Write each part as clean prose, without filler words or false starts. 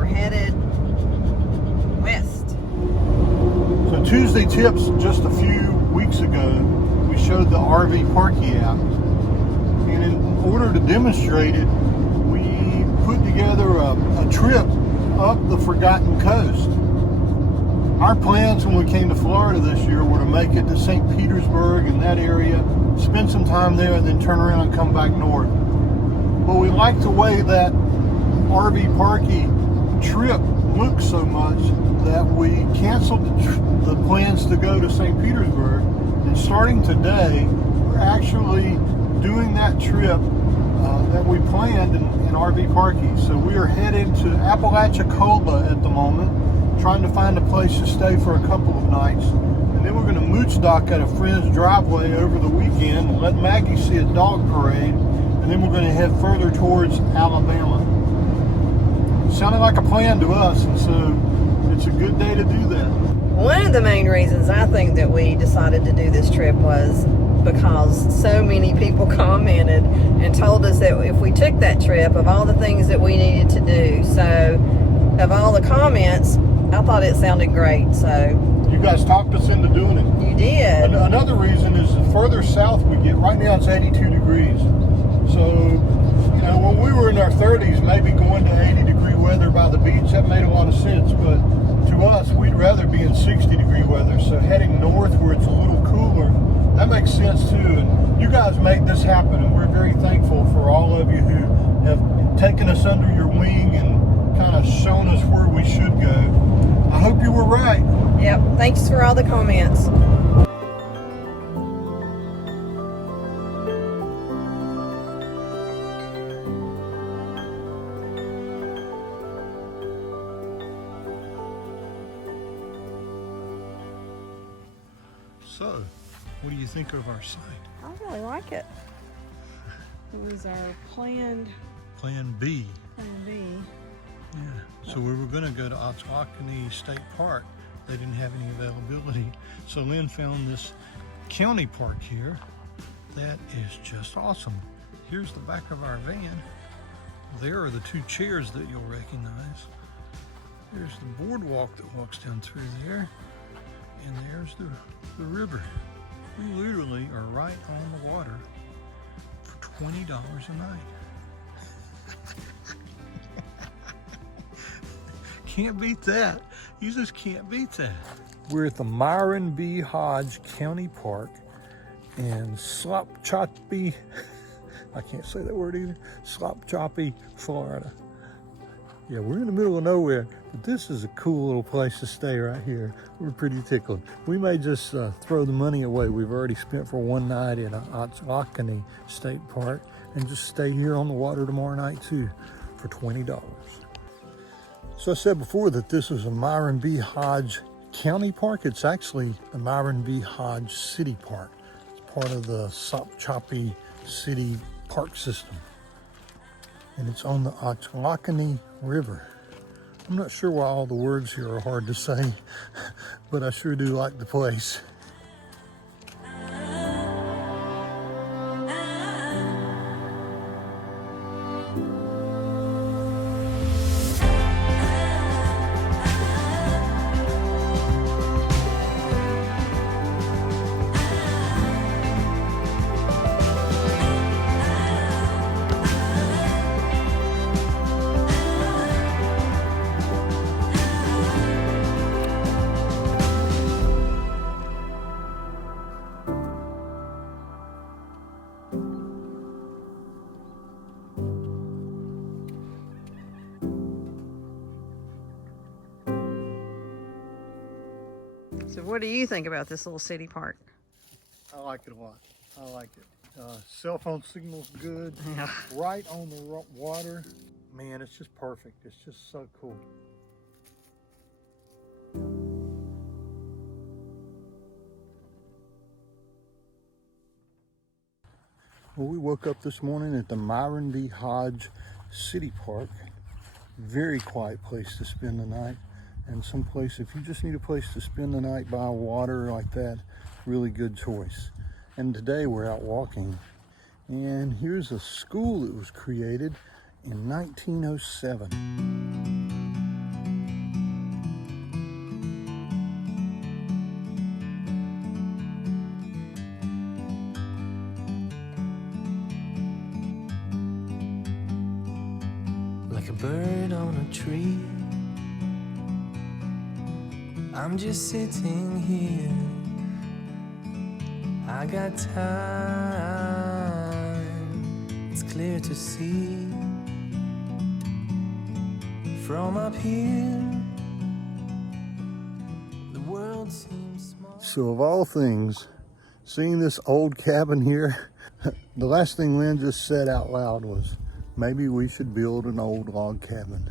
we're headed west. So Tuesday Tips, just a few weeks ago, we showed the RV Parky app. And in order to demonstrate it, we put together a trip up the Forgotten Coast. Our plans when we came to Florida this year were to make it to St. Petersburg and that area, spend some time there, and then turn around and come back north. But we liked the way that RV Parky trip looked so much that we canceled the plans to go to St. Petersburg. And starting today, we're actually doing that trip that we planned in RV Parky. So we are headed to Apalachicola at the moment, trying to find a place to stay for a couple of nights. And then we're going to mooch dock at a friend's driveway over the weekend and let Maggie see a dog parade. And then we're going to head further towards Alabama. It sounded like a plan to us, and so it's a good day to do that. One of the main reasons I think that we decided to do this trip was because so many people commented and told us that if we took that trip, of all the things that we needed to do. So of all the comments, I thought it sounded great. So you guys talked us into doing it. You did. Another reason is the further south we get, right now it's 82 degrees. So, you know, when we were in our 30s, maybe going to 80-degree weather by the beach, that made a lot of sense. But to us, we'd rather be in 60-degree weather. So heading north where it's a little cooler, that makes sense too. And you guys made this happen, and we're very thankful for all of you who have taken us under your wing and kind of shown us where we should go. I hope you were right. Yep. Thanks for all the comments. So, what do you think of our site? I really like it. It was our Plan B. Plan B. Yeah. So we were going to go to Ochlockonee State Park. They didn't have any availability. So Lynn found this county park here that is just awesome. Here's the back of our van. There are the two chairs that you'll recognize. There's the boardwalk that walks down through there. And there's the river. We literally are right on the water for $20 a night. Can't beat that. You just can't beat that. We're at the Myron B. Hodge County Park in Sopchoppy, I can't say that word either, Sopchoppy, Florida. Yeah, we're in the middle of nowhere, but this is a cool little place to stay right here. We're pretty tickled. We may just throw the money away we've already spent for one night in Ochlockonee State Park and just stay here on the water tomorrow night too for $20. So I said before that this is a Myron B. Hodge County Park. It's actually the Myron B. Hodge City Park. It's part of the Sopchoppy City Park System. And it's on the Ochlockonee River. I'm not sure why all the words here are hard to say, but I sure do like the place. So what do you think about this little city park? I like it a lot. I like it. Cell phone signal's good. Yeah. Right on the water. Man, it's just perfect. It's just so cool. Well, we woke up this morning at the Myron B. Hodge City Park. Very quiet place to spend the night. And someplace, if you just need a place to spend the night by water like that, really good choice. And today we're out walking. And here's a school that was created in 1907. like a bird on a tree. I'm just sitting here. I got time. It's clear to see from up here. The world seems small. So of all things, seeing this old cabin here, the last thing Lynn just said out loud was, maybe we should build an old log cabin.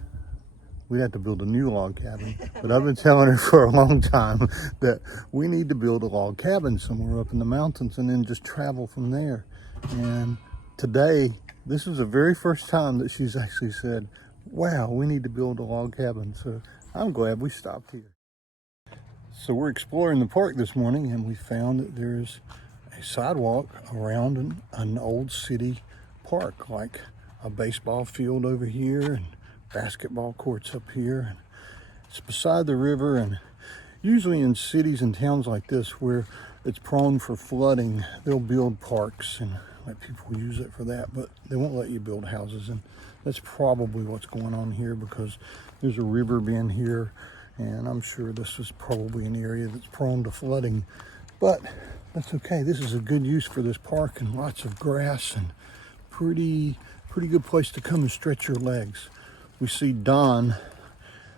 We'd have to build a new log cabin. But I've been telling her for a long time that we need to build a log cabin somewhere up in the mountains and then just travel from there. And today, this is the very first time that she's actually said, wow, we need to build a log cabin. So I'm glad we stopped here. So we're exploring the park this morning and we found that there's a sidewalk around an old city park, like a baseball field over here and basketball courts up here. It's beside the river, and usually in cities and towns like this where it's prone for flooding, they'll build parks and let people use it for that, but they won't let you build houses. And that's probably what's going on here, because there's a river being here, and I'm sure this is probably an area that's prone to flooding, but that's okay. This is a good use for this park, and lots of grass, and pretty good place to come and stretch your legs. We see Don,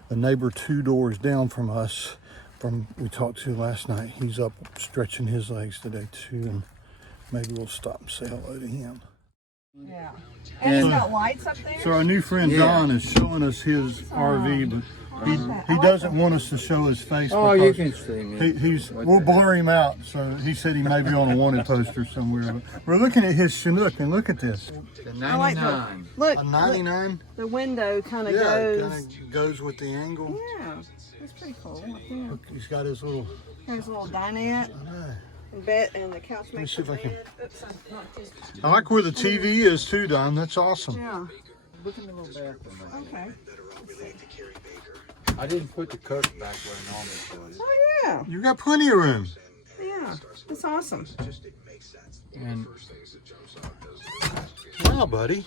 the neighbor 2 doors down from us, we talked to last night. He's up stretching his legs today too, and maybe we'll stop and say hello to him. Yeah. And it's got lights up there? So our new friend Don is showing us his RV, but he doesn't want us to show his face. Oh, you can see me. We'll blur him out. So he said he may be on a wanted poster somewhere. But we're looking at his Chinook, and look at this. The I like 99. Look, A 99? the window kind of Yeah, it goes. kind of goes with the angle. Yeah, that's pretty cool. Yeah. Look, he's got his little. There's a little dinette and bed, and the couch me makes see a if I can- bed. Oops, I knocked his- I like where the TV is too, Don. That's awesome. Yeah. Look in the little bathroom. Okay. I didn't put the coat back where I normally put it. Oh yeah. You got plenty of room. Yeah. That's awesome. And Wow, buddy.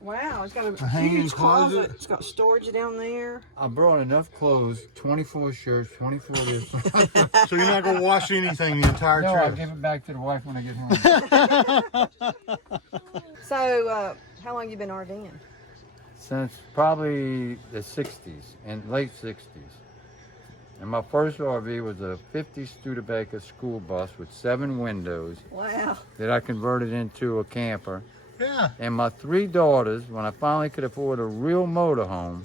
Wow, it's got a hanging huge closet. It's got storage down there. I brought enough clothes, 24 shirts, 24 this. So you're not gonna wash anything the entire No, I'll trip? give it back to the wife when I get home. So, how long you been RVing? Since probably the 60s and late 60s. And my first RV was a 50 Studebaker school bus with 7 windows Wow. that I converted into a camper. Yeah. And my 3 daughters, when I finally could afford a real motorhome,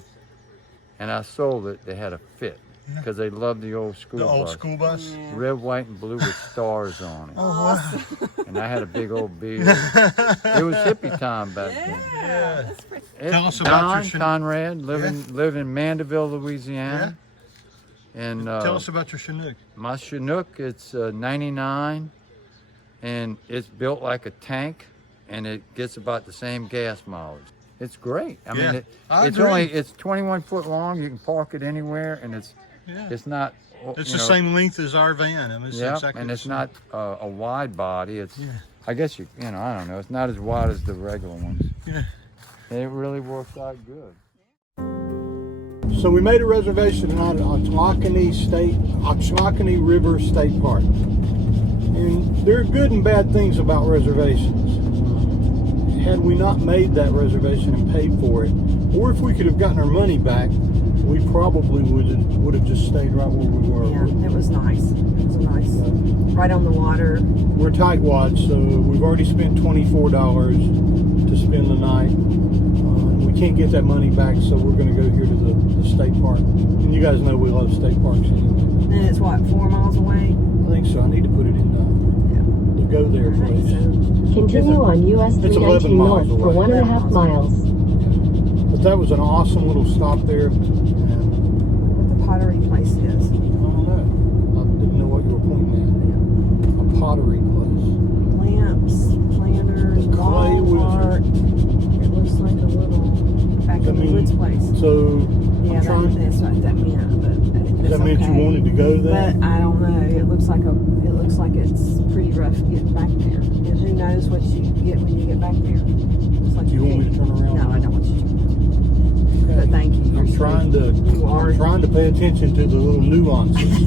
and I sold it, they had a fit because they loved the old school The bus. old school bus. Red, white, and blue with stars on it. Oh wow. And I had a big old beard. It was hippie time back then. Yeah. That's pretty. Tell us about Don your Chinook. Conrad, live in Mandeville, Louisiana. And Tell us about your Chinook. my Chinook, it's 99, and it's built like a tank, and it gets about the same gas mileage. It's great. I Yeah, mean, I it's agree. it's 21 foot long. You can park it anywhere, and it's not. It's you the know, same length as our van. I mean, it's Yeah, exactly and the it's same. not a wide body. It's, I guess you know, I don't know. It's not as wide as the regular ones. Yeah. It really works out good. So we made a reservation tonight at Ochlockonee River State Park. And there are good and bad things about reservations. Had we not made that reservation and paid for it, or if we could have gotten our money back, we probably would have just stayed right where we were. Yeah, it was nice. It was nice. Right on the water. We're tightwads, so we've already spent $24 to spend the night. We can't get that money back, so we're going to go here to the state park. And you guys know we love state parks anyway. And it's what, 4 miles away? I think so. I need to put it in the go there place. Continue on US It's 11 319 miles north for away. 1.5 miles. But that was an awesome little stop there. And What the pottery place is. I don't know. I didn't know what you were pointing at. A pottery place. Lamps, planters, The clay wall art. It looks like a little back in the woods place. So Yeah, I'm trying. that's what that meant. But Does that mean you wanted to go there? But I don't know. It looks like it's pretty rough getting back there. And who knows what you get when you get back there. Looks like Do you want me to turn around? No, I don't want you to. trying to pay attention to the little nuances.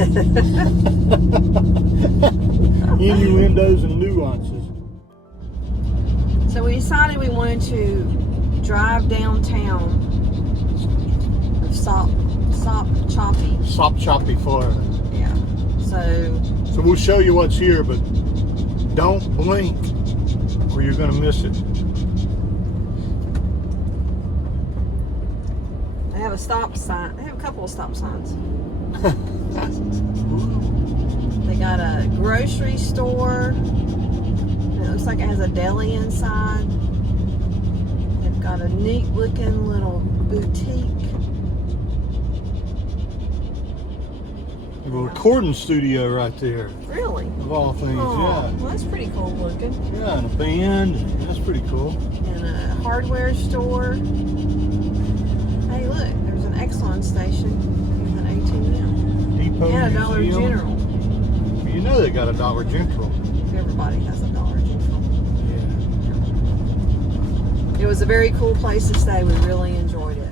Innuendos and nuances. So we decided we wanted to drive downtown of Sopchoppy, Florida. Yeah. So we'll show you what's here, but don't blink or you're going to miss it. They have a stop sign. They have a couple of stop signs. They got a grocery store. It looks like it has a deli inside. They've got a neat looking little boutique. A recording studio right there, Really? of all things. Oh, Yeah. well, that's pretty cool looking. Yeah, and a band. That's pretty cool. And a hardware store. Hey, look, there's an Exxon station. There's an ATM. Depot And a Dollar Museum. General. You know they got a Dollar General. Everybody has a Dollar General. Yeah. It was a very cool place to stay. We really enjoyed it.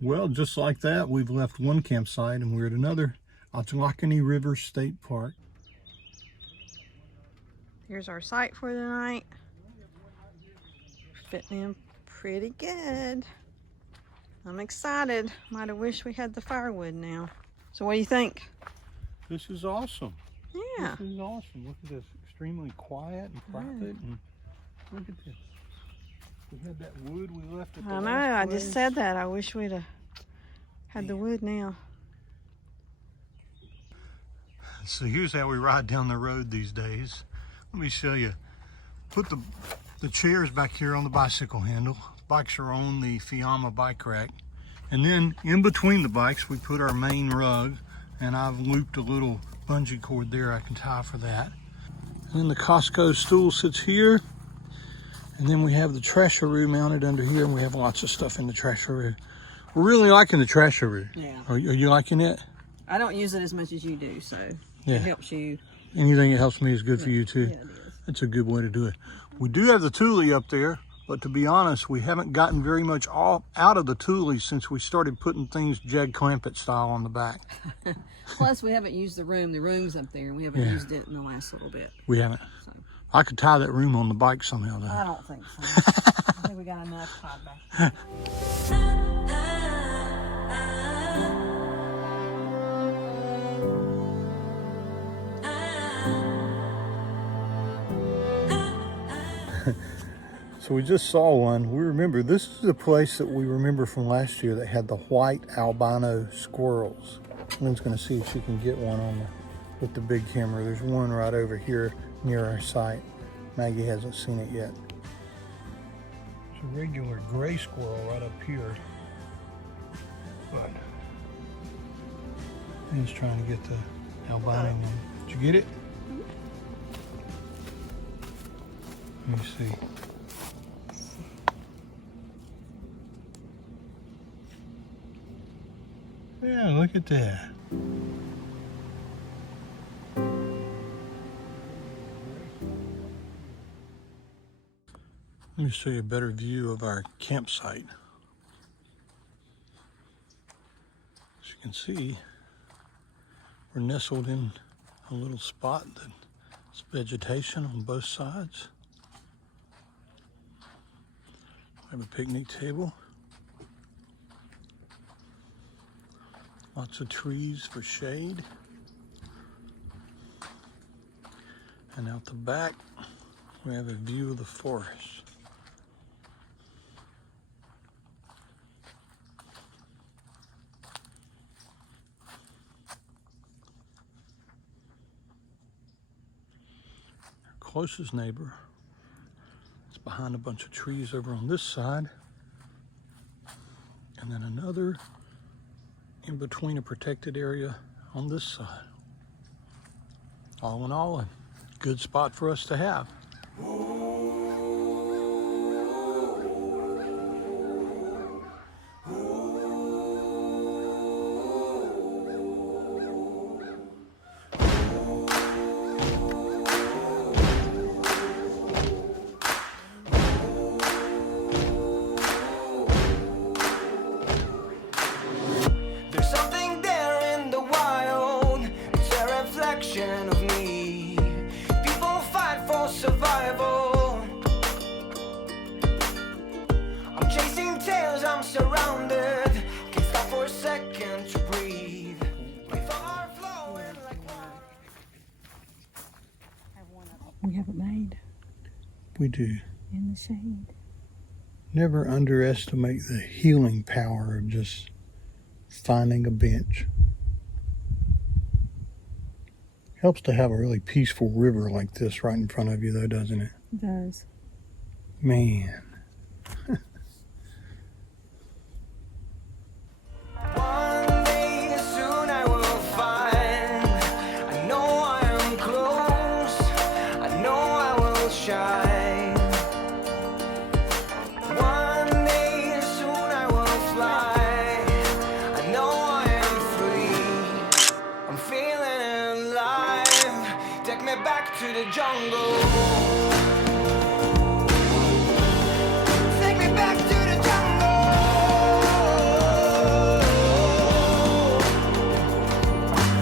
Well, just like that, we've left one campsite and we're at another, Ochlockonee River State Park. Here's our site for the night. Fitting in pretty good. I'm excited. Might have wished we had the firewood now. So what do you think? This is awesome. Yeah. This is awesome. Look at this, extremely quiet and private. And look at this. We had that wood we left at the I know, last I just place. said that. I wish we'd have had the wood now. So here's how we ride down the road these days. Let me show you. Put the chairs back here on the bicycle handle. Bikes are on the Fiamma bike rack. And then in between the bikes, we put our main rug, and I've looped a little bungee cord there I can tie for that. And then the Costco stool sits here. And then we have the trasheroo mounted under here, and we have lots of stuff in the trasheroo. We're really liking the trasheroo. Yeah. Are you liking it? I don't use it as much as you do, so Yeah. it helps you. Anything that helps me is good for you too. Yeah, it is. It's a good way to do it. We do have the Thule up there, but to be honest, we haven't gotten very much out of the Thule since we started putting things Jag Clampett style on the back. Plus, we haven't used the room. The room's up there, and we haven't Yeah. used it in the last little bit. We haven't. So. I could tie that room on the bike somehow though. I don't think so. I think we got enough tied back there. So we just saw one. We remember, this is a place that we remember from last year that had the white albino squirrels. Lynn's gonna see if she can get one on with the big camera. There's one right over here near our site. Maggie hasn't seen it yet. It's a regular gray squirrel right up here. But Lynn's trying to get the albino one. Did you get it? Let me see. Yeah, look at that. Let me show you a better view of our campsite. As you can see, we're nestled in a little spot that's vegetation on both sides. We have a picnic table. Lots of trees for shade. And out the back, we have a view of the forest. Our closest neighbor is behind a bunch of trees over on this side. And then another in between a protected area on this side. All in all, a good spot for us to have. There's something there in the wild, it's a reflection of me. People fight for survival. I'm chasing tails, I'm surrounded. Can't stop for a second to breathe. My thoughts are flowing like water. We have it made We do. in the shade. Never underestimate the healing power of just finding a bench. Helps to have a really peaceful river like this right in front of you though, doesn't it? It does. Man. One day soon I will find. I know I am close. I know I will shine. One day soon I will fly. I know I am free. I'm feeling alive. Take me back to the jungle. Take me back to the jungle.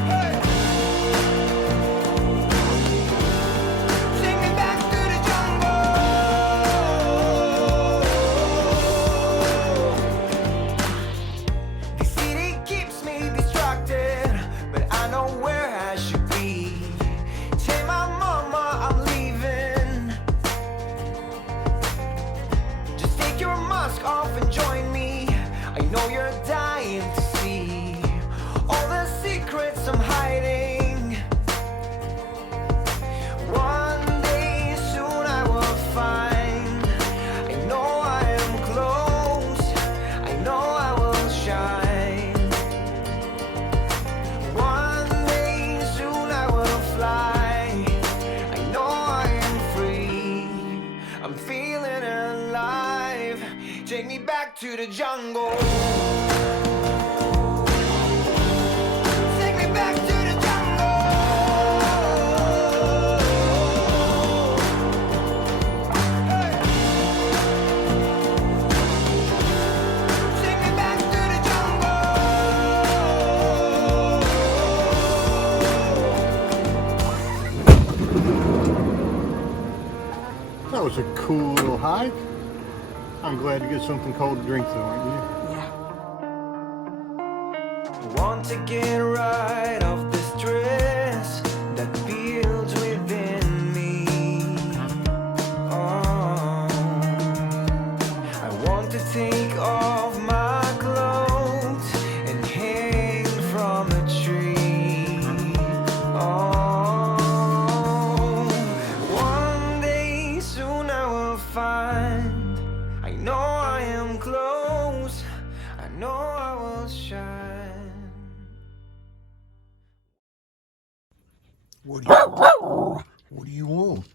Hey. Take me back to the jungle. The city keeps me distracted, but I know where I should be. Tell my mama I'm leaving. Just take your mask off and join me. I know you're dying to see all the secrets I'm hiding. One day soon I will find. I know I am close. I know I will shine. One day soon I will fly. I know I am free. I'm feeling alive. Take me back to the jungle. Take me back to the jungle. Hey. Take me back to the jungle. That was a cool little hike. I'm glad to get something cold to drink though, aren't you? I want to get right off the stress that builds within me. Oh, I want to take off my clothes and hang from a tree. Oh, one day soon I will find. I know I am close. I know I will shine. What do you want?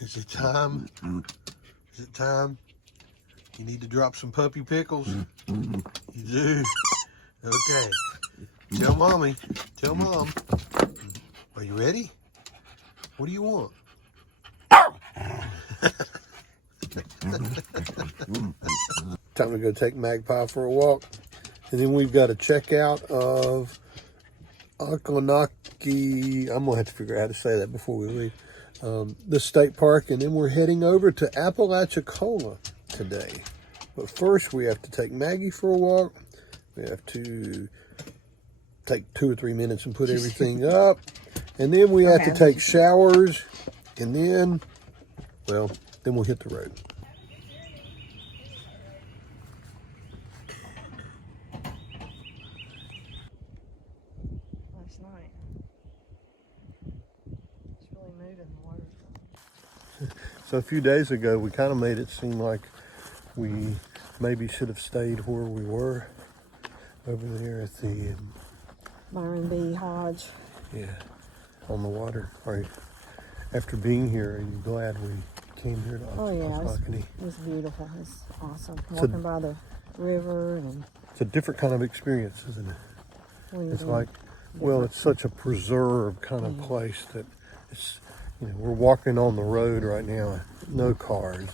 Is it time? Is it time? You need to drop some puppy pickles? You do? Okay. Tell mommy. Tell mom. Are you ready? What do you want? Time to go take Magpie for a walk. And then we've got a checkout of Ochlockonee, I'm going to have to figure out how to say that before we leave, the state park. And then we're heading over to Apalachicola today. But first we have to take Maggie for a walk. We have to take 2 or 3 minutes and put everything up. And then we have to Okay. take showers, and then, well, then we'll hit the road. Last night. It's really moving the water. So a few days ago, we kind of made it seem like we maybe should have stayed where we were over there at the, Myron B. Hodge. yeah, on the water. Right. After being here, are you glad we came here to Oh yeah, Ochlockonee? it was beautiful. It's awesome. It's a- Walking by the river and It's a different kind of experience, isn't it? what It's you do. like, well, it's such a preserved kind of place that it's, you know, we're walking on the road right now, no cars,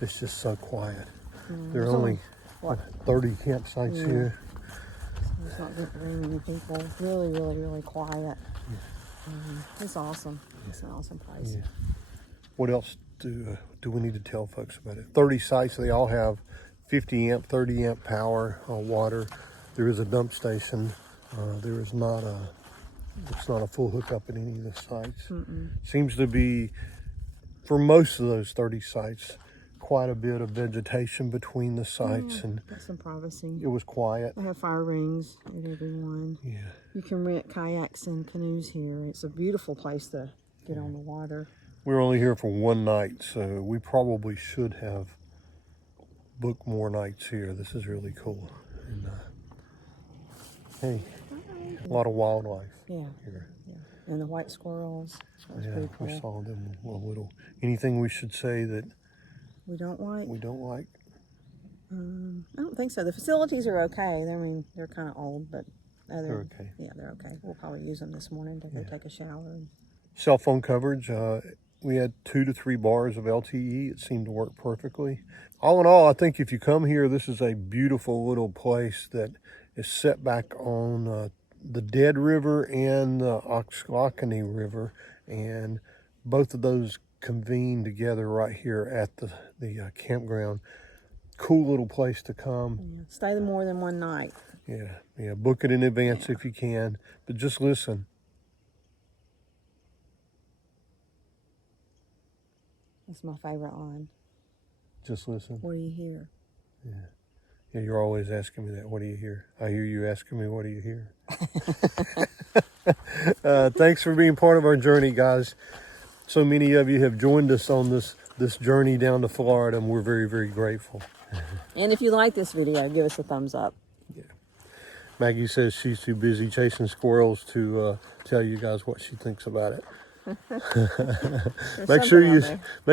it's just so quiet. There are There's only what? 30 campsites Yeah. here. There's not very many people. It's really, really, really quiet. It's awesome. It's an awesome place. Yeah. What else do we need to tell folks about it? 30 sites, they all have 50 amp, 30 amp power, water. There is a dump station. There is not it's not a full hookup at any of the sites. Seems to be, for most of those 30 sites, quite a bit of vegetation between the sites, and Got some privacy. it was quiet. They have fire rings at every one. Yeah. You can rent kayaks and canoes here. It's a beautiful place to get on the water. We were only here for one night, so we probably should have booked more nights here. This is really cool. And hey, a lot of wildlife Yeah, here. yeah. And the white squirrels. That was Yeah, pretty we cool. saw them a little. Anything we should say that We don't like. we don't like? I don't think so. The facilities are okay. I mean, they're kind of old, but They're okay. Yeah, they're okay. We'll probably use them this morning to go take a shower. Cell phone coverage. We had 2 to 3 bars of LTE. It seemed to work perfectly. All in all, I think if you come here, this is a beautiful little place that is set back on the Dead River and the Ochlockonee River, and both of those convene together right here at the campground. Cool little place to come. Yeah. Stay more than one night. Yeah. Book it in advance if you can, but just listen. That's my favorite line. Just listen. What do you hear? Yeah, you're always asking me that. What do you hear? I hear you asking me, what do you hear? Thanks for being part of our journey, guys. So many of you have joined us on this journey down to Florida, and we're very, very grateful. And if you like this video, give us a thumbs up. Maggie says she's too busy chasing squirrels to tell you guys what she thinks about it. Make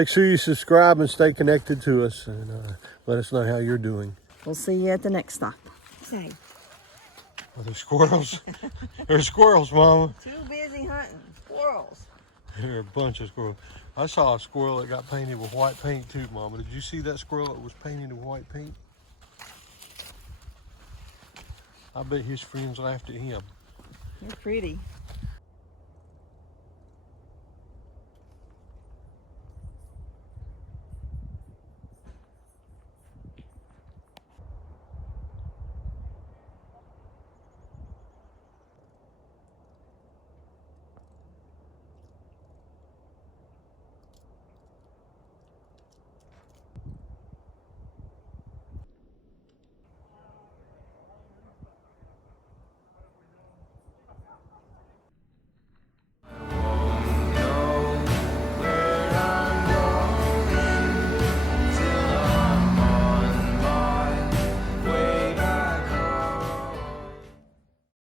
sure you subscribe and stay connected to us, and let us know how you're doing. We'll see you at the next stop. Say. Are there squirrels? There's squirrels, Mama. Too busy hunting squirrels. There are a bunch of squirrels. I saw a squirrel that got painted with white paint too, Mama. Did you see that squirrel that was painted with white paint? I bet his friends laughed at him. You're pretty.